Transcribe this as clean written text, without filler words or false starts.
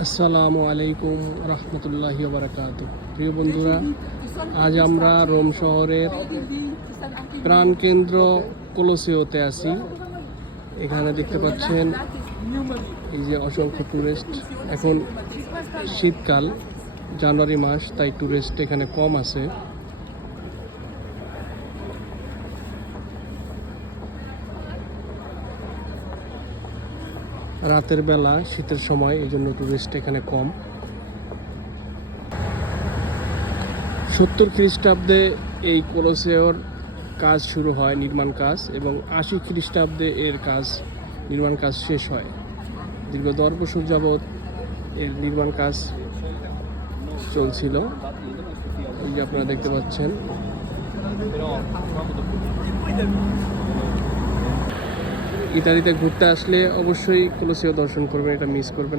আসসালামু আলাইকুম রহমতুল্লাহি বারাকাতুহু। প্রিয় বন্ধুরা, আজ আমরা রোম শহরের প্রাণকেন্দ্র কলোসিওতে আছি। এখানে দেখতে পাচ্ছেন এই যে অসংখ্য টুরিস্ট। এখন শীতকাল, জানুয়ারি মাস, তাই টুরিস্ট এখানে কম আছে। রাতের বেলা, শীতের সময়, এই জন্য টুরিস্ট এখানে কম। 70 খ্রিস্টাব্দে এই কলোসিওর কাজ শুরু হয়, নির্মাণ কাজ, এবং 80 খ্রিস্টাব্দে এর নির্মাণ কাজ শেষ হয়। দীর্ঘ 10 বছর যাবৎ এর নির্মাণ কাজ চলছিল। এই যে আপনারা দেখতে পাচ্ছেন। ইতালিতে ঘুরতে আসলে অবশ্যই কলোসিও দর্শন করবেন, এটা মিস করবেন না।